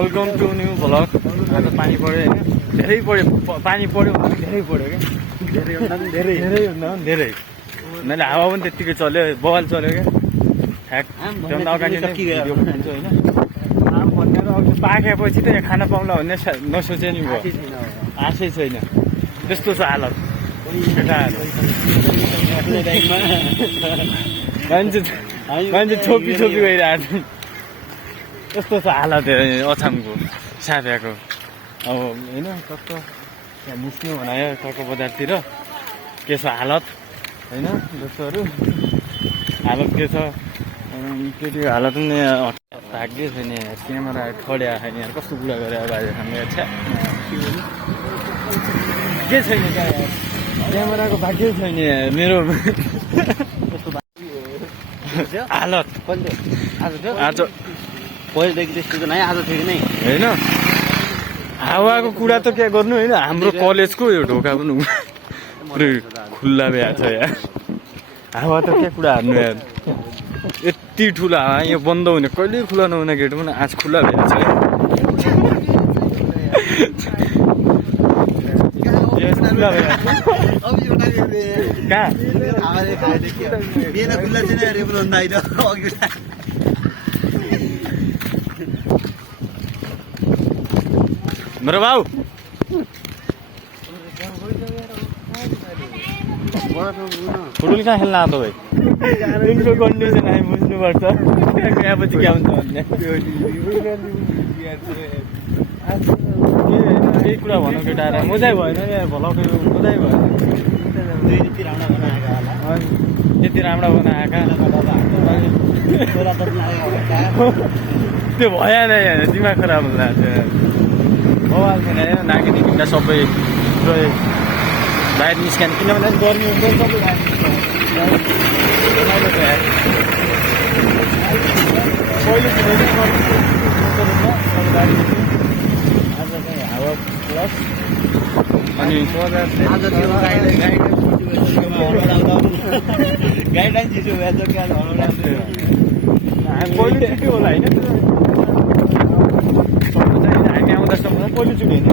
Welcome to new vlog. आज पानी पर्यो होइन, धेरै पर्यो, पानी पर्यो भने धेरै पर्यो क्या, धेरैभन्दा पनि धेरै। मैले हावा पनि त्यत्तिकै चल्यो, बवाल चल्यो क्या। ठ्याक्भन्दा अगाडि नै भिडियो बनाइदिन्छु होइन। आम भनेर अब पाकेपछि त यहाँ खाना पाउँला भन्ने नसोचे नि भयो, आशै छैन। त्यस्तो छ हालत केटाहरू। मान्छे छोपी गइरहेको छ, यस्तो छ हालत अछामको साफ्याको। अब होइन टक्क त्यहाँ निस्क्यौँ भनेर टक्क बजारतिर के छ हालत होइन दोस्तहरू, हालत के छ केटी हालत पनि भाग्य छैन। क्यामेरा खड्या छैन यार, कस्तो कुरा गरे अब आज हामी अच्छा के छैन क्या यार, क्यामेराको भाग्य छैन यार मेरो हालत। आज पहिलेदेखि त्यस्तो नै, आज थियो नै होइन। हावाको कुरा त के गर्नु होइन, हाम्रो कलेजको यो ढोका पनि पुरै खुल्ला भ्या छ यार। हावा त के कुरा हार्नु यार, यति ठुलो हावा यो बन्द हुने कहिले खुला नहुने गेट पनि आज खुल्ला भ्या छ क्या। मेरो बाउ फुटबल कहाँ खेल्न आएको भाइ, यिनको कन्डिसन हामी बुझ्नुपर्छ गएपछि क्या हुन्छ भन्ने। केही कुरा भनौँ केटाएर मजै भएन यार, भलको मजै भएन। यति राम्रो बनाएका त्यो भएन यार, दिमाग खराब हुँदा बवाल थिएन यार। नागिनी भिन्दा सबै बाहिर निस्कने, किनभने गर्मी हुन्छ सबै आज चाहिँ हावा प्लस अनि गाइडलाइन चिसो भएछ क्या पहिलो छुट्टी होला होइन, हामी आउँदासम्म पहिलो चुक्यो होइन।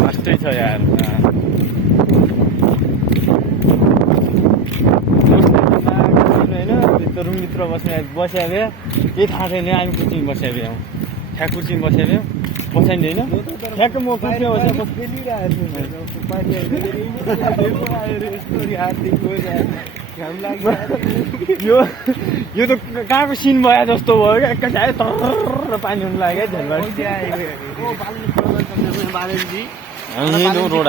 फर्स्टै छ यार, होइन भित्र रुमभित्र बस्या भए केही थाहा छैन। हामी कुर्सीमा बस्या भए ठ्याक कुर्सीमा बस्या भए बसाइन्छ होइन, ठ्याक्क म कुर्सीमा यो त कहाँको सिन भयो जस्तो भयो क्या, एकैचोटि तर पानी हुनु लाग्यो झलबाट। रोड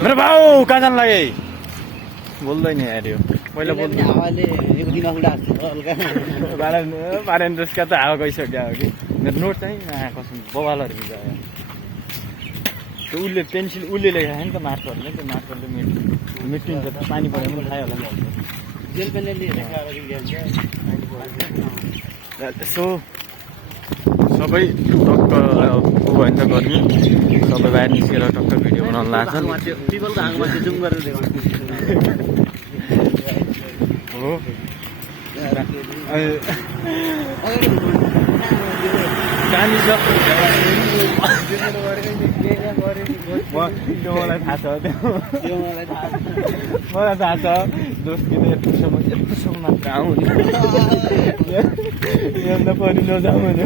मेरो भाउ कहाँ जानु लाग्यो, बोल्दैन यार यो पहिला बोल्नु। पारेन जसका त हावा गइसक्यो हो कि मेरो नोट चाहिँ कसम बवालहरू भिजा त्यो उसले पेन्सिल उसले लेखेको छ नि त मार्करले, त्यो मार्करले मेटिन्छ त पानी पऱ्यो पनि थाहै होला नि। यसो सबै टक्क भयो नि त गर्मी, सबै बाहिर निस्केर टक्क भिडियो बनाउनु लाग्छ हो। पानी छ मलाई थाहा छ, मलाई थाहा छ दोस्त किन यत्रोसम्म मात्र आउनु योभन्दा परि नजाउँ भने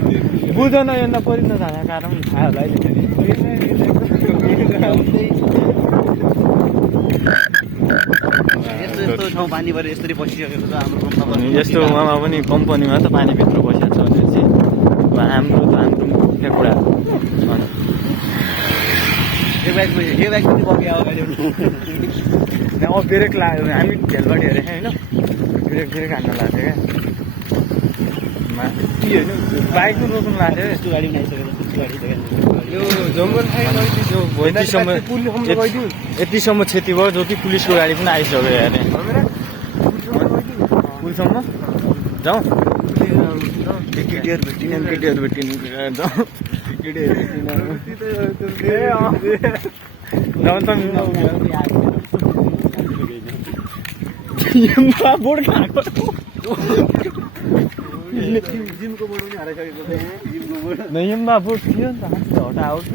बुझ न, योभन्दा परि नजाने कारण थाहा होला अहिले यस्तो उहाँमा पनि कम्पनीमा त पानीभित्र बसेको छ भने चाहिँ हाम्रो मुख्य कुरा अब ब्रेक लाग्यो हामी झेलबाट हेरेको होइन, ब्रेक हान्न लाग्थ्यो क्या। होइन बाइक पनि रोक्नु लाग्थ्यो, यस्तो गाडी बनाइसकेको यो जङ्गल खाइ गइदियो यतिसम्म यतिसम्म क्षति भयो जति पुलिसको गाडी पनि आइसक्यो हेर्ने पुलसम्म जाउँ केटीहरू भेटिने केटीहरू भेटिने जाउँ केटीहरू जाउँ त बोर्ड खाएको जिमको बोर्ड पनि हराइसकेको छ जिमको बोर्ड नयममा बोर्ड थियो नि त हटा आउँछ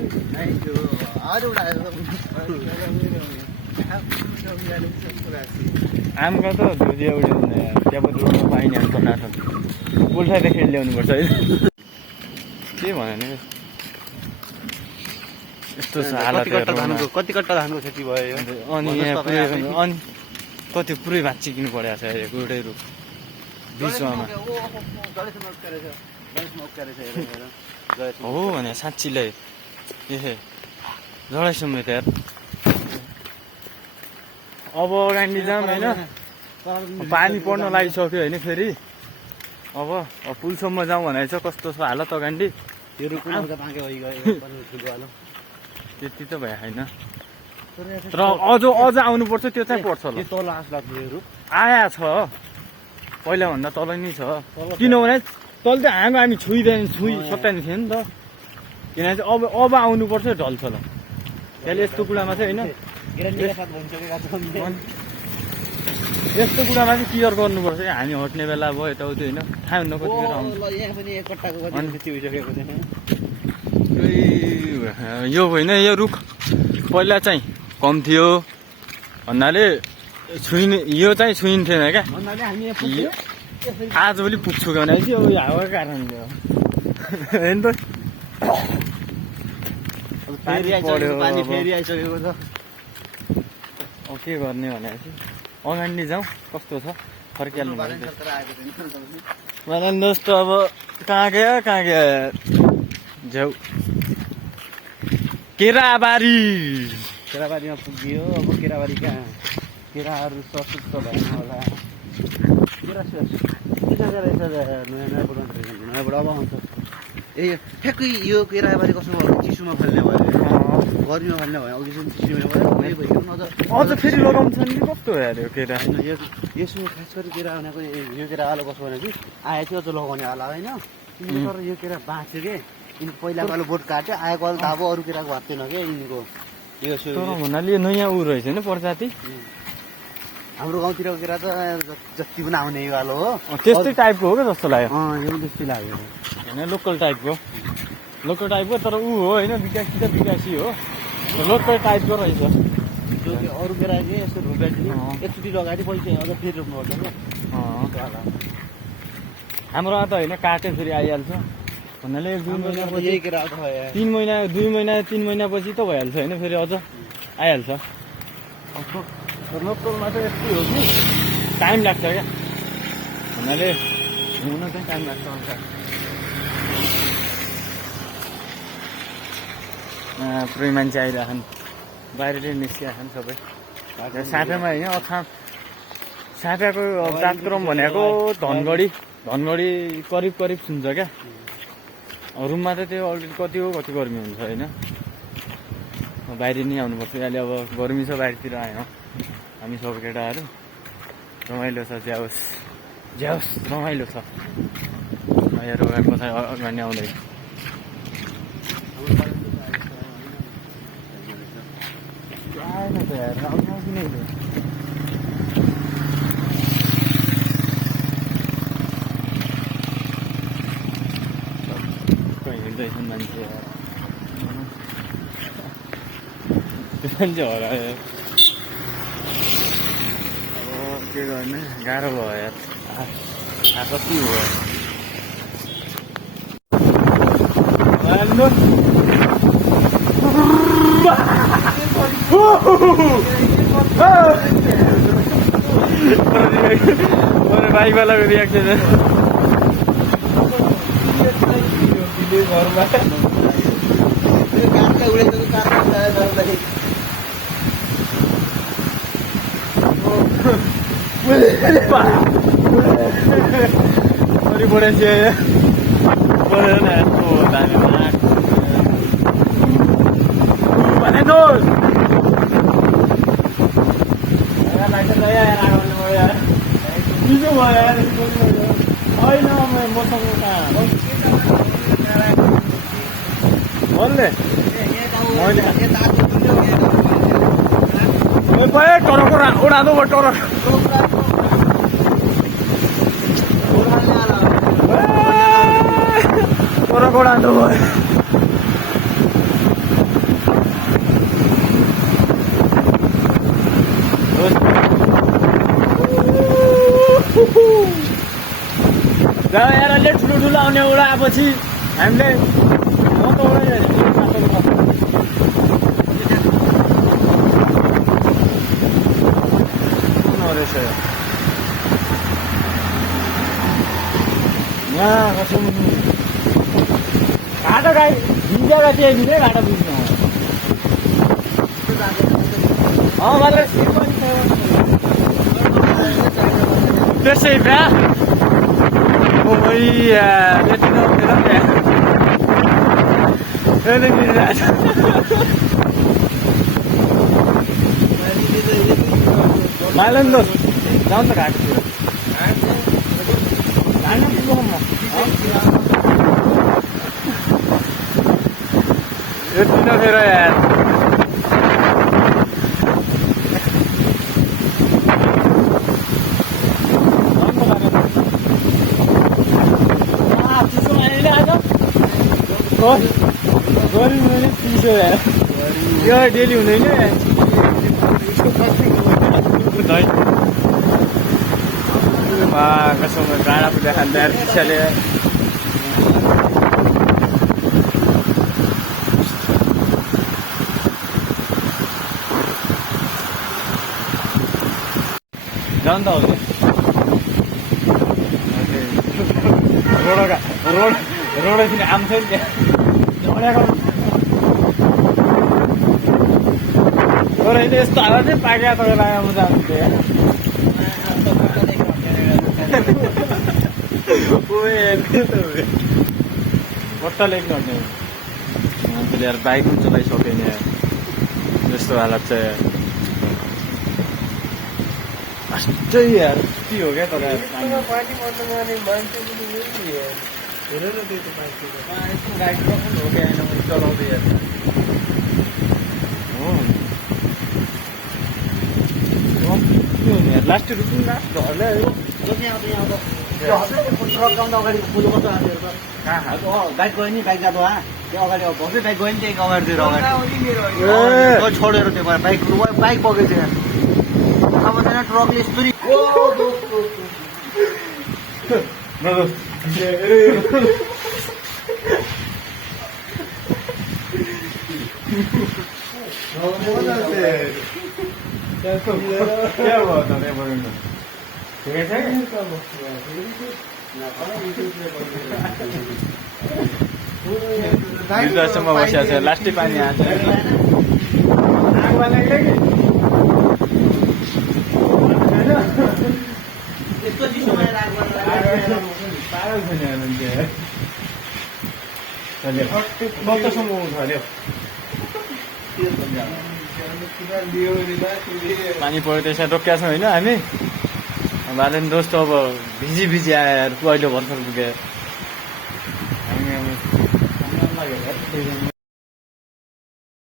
आमका त धुजिया उड्यो भने त्यहाँ रोडमा पाइने हामी कनासन पुल्ठादेखि ल्याउनुपर्छ है के भन्यो नि यस्तो छ हालत कति कट्टा धानको क्षति भयो अनि यहाँ पुरै अनि कति पुरै भाँचिकिनु परेको छ एउटै रुख बिचमा हो भने साँच्चीलाई ए जडाइसम्म त यार अब अगाडि जाऊँ होइन पानी पर्न लागिसक्यो होइन फेरि अब पुलसम्म जाउँ भनेर चाहिँ कस्तो छ हालत अगाडि त्यति त भयो होइन तर अझ आउनुपर्छ त्यो चाहिँ पर्छ ल आया छ पहिलाभन्दा तल नै छ किनभने तल चाहिँ हामी छोइसक्दैन थियो नि त किनभने चाहिँ अब आउनुपर्छ ढल्छ ल त्यसले यस्तो कुरामा चाहिँ होइन यस्तो कुरामा चाहिँ केयर गर्नुपर्छ कि हामी हट्ने बेला भयो यताउति होइन थाहा हुन्न कतिखेर यो होइन यो रुख पहिला चाहिँ कम थियो भन्नाले यो चाहिँ छुइन्थेन क्या आजभोलि पुग्छु भने चाहिँ अब हावाको कारणले हो होइन त फेरि आइसकेको छ अब के गर्ने भनेपछि अगाडि जाउँ कस्तो छ फर्किहाल्नु मलाई दोस्त अब कहाँ गयो झ्याउ केराबारीमा पुगियो अब केराबारी कहाँ केराहरू सशुक्त भएन होला नयाँबाट अब आउँछ ए ठ्याक्कै यो केराबारी कसो भयो चिसोमा फल्ने भयो गर्मीमा फल्ने भयो अघि चाहिँ चिसोमा भयो अझ फेरि लगाउँछ नि कस्तो हो यो केरा यसो खास गरी केरा भनेको यो केरा आलो कसो भने चाहिँ आए चाहिँ अझ लगाउने होला होइन तर यो केरा बाँच्यो कि यिनी पहिलाको आलो बोट काट्यो आएको आलो त अब अरू केराको भएको थिएन क्या यिनीको यो भन्नाले नयाँ उ रहेछ नि प्रजाति हाम्रो गाउँतिरको केरा त जति पनि आउने यो आलो हो त्यस्तै टाइपको हो क्या जस्तो लाग्यो यो पनि त्यस्तै लाग्यो होइन लोकल टाइपको तर ऊ हो होइन विकासी हो लोकल टाइपको रहेछ अरू केरा चाहिँ यस्तो ढुङ्गाटी एकचोटि लगाएर पैसा अझ फेरि रोप्नुपर्छ क्या हाम्रो त होइन काट्यो फेरि आइहाल्छ भन्नाले 2 महिना यही केरा 3 महिनापछि त भइहाल्छ होइन फेरि अझ आइहाल्छ लोकलमा चाहिँ यस्तै हो कि टाइम लाग्छ क्या भन्नाले हुन चाहिँ टाइम लाग्छ अनुसार पुरै मान्छे आइरहेछन् बाहिरले निस्किरहेछन् सबै साथैमा होइन अछाम साथाको कार्यक्रम भनेको धनगढी करिब सुन्छ क्या रुममा त त्यो अलरेडी कति गर्मी हुन्छ होइन बाहिर नै आउनुपर्छ अहिले अब गर्मी छ बाहिरतिर आयो हामी सबै केटाहरू रमाइलो छ ज्याओस् रमाइलो छ यहाँ रोगाएको छ अगाडि आउँदै आएन त यार आउँछ कि नै हिँड्दैछन् मान्छे हरायो अब के गर्ने गाह्रो भयो यार कति भयो बाइकवालाको रियाक्सन घरमा बढेपछि भने दोस्त चिसो भयो यार होइन मसँग कहाँ भन्ने मैले टरको उडाँदो भयो टरक टरक उडाँदो भयो यारले ठुलो आउने उडाएपछि हामीले म त रहेछ यहाँ कसम घाटा गाई भिजेका थिए नि घाटा बुझ्नु मतलब त्यसै भ्या माइलन दोस्त जाउँ त घाटतिर यति नखेर यार गऱ्यो मैले चिसो यो डेली हुँदैन कसम गाडा पुग्दा खाँदा रिक्साले जाउँ त हो रोडदेखि आम थियो नि त्यहाँ तर यस्तो हालत चाहिँ पाक्या तर म जान्थेँ बट्टा लेख्नु हट्ने मान्छेले यार बाइक पनि चलाइसकेन यस्तो हालत चाहिँ अस्तै यार के हो क्या तर चलाउँदै यार लास्ट रुपिङ घरले अगाडि फुलो कस्तो बाइक गयो नि बाइक जाँदा त्यो अगाडि भर्खरै बाइक गयो नि त्यही अगाडितिर अगाडि छोडेर त्यो बाइक बगेछ अब त्यहाँ ट्रकले यस्तरी भित्रसम्म बसिया छ लास्टै पानी आएको कतासम्म आउँछ अरे पानी पऱ्यो त्यसमा रोकिया छौँ होइन हामी भालेन दोस्त अब भिजी भिजी आएर अहिले भर्खर पुग्यो हामी